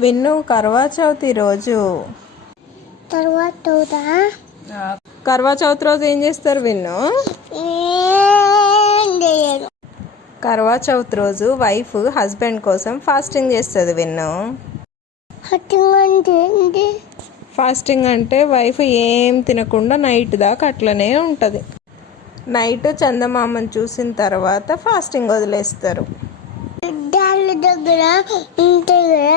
విన్ను కర్వా చౌతి రోజు తర్వాత కర్వా చౌత్ రోజు ఏం చేస్తారు విన్ను? ఏం చేయరు. కర్వా చౌత్ రోజు వైఫ్ హస్బెండ్ కోసం ఫాస్టింగ్ చేస్తుంది విన్ను. హట్టింగ్ అంటే ఏంటి? ఫాస్టింగ్ అంటే వైఫ్ ఏం తినకుండా నైట్ దాకా అట్లనే ఉంటుంది. నైట్ చందమామని చూసిన తర్వాత ఫాస్టింగ్ వదిలేస్తారు. డాళ్ళ దగ్గర ఉంటాయి కదా,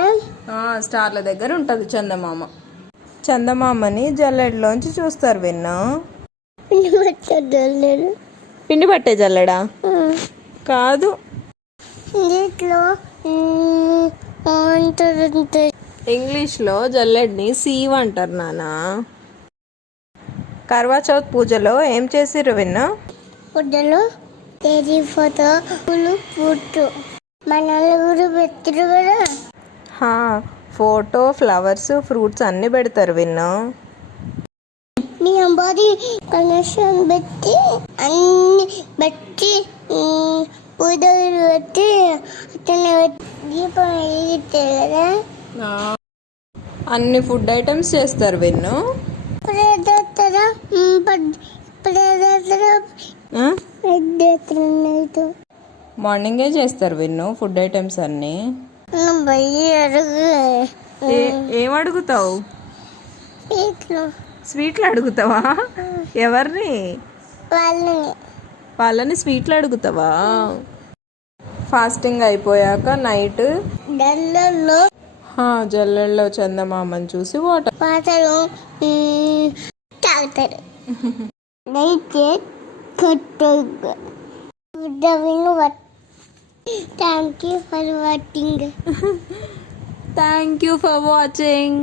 స్టార్ల దగ్గర ఉంటుంది చందమామ. చందమామని జల్లెడలోంచి చూస్తారు విన్ను. పెట్టలేదు. పిండి పట్టే జల్లెడా కాదు, దీంట్లో ఉంటుంది. ఇంగ్లీష్లో జల్లెడ్ని సీవ్ అంటారు నాన్న. కర్వా చౌత్ పూజలో ఏం చేసిర్రు విన్ను? పొద్దులు తేదీ ఫోటో పుట్టు మన నలుగురు పెట్టరు కదా, ఫోటో, ఫ్లవర్స్, ఫ్రూట్స్ అన్నీ పెడతారు విన్ను. మీ అబ్బాయి కనెక్షన్ పెట్టి అన్ని పెట్టి పూజలు పెట్టి అతను దీపం వెలిగిస్తారు కదా. అన్ని ఫుడ్ ఐటమ్స్ చేస్తారు విన్ను. మార్నింగే చేస్తారు విన్ను ఫుడ్ ఐటమ్స్ అన్నీ. ఏం అడుగుతావు? స్వీట్లు అడుగుతావా? ఎవరిని? వాళ్ళని స్వీట్లు అడుగుతావా? ఫాస్టింగ్ అయిపోయాక నైట్ జల్లెల్లో చందమామని చూసి పాటలు తాగుతారు. Night thank you for watching. Thank you for watching.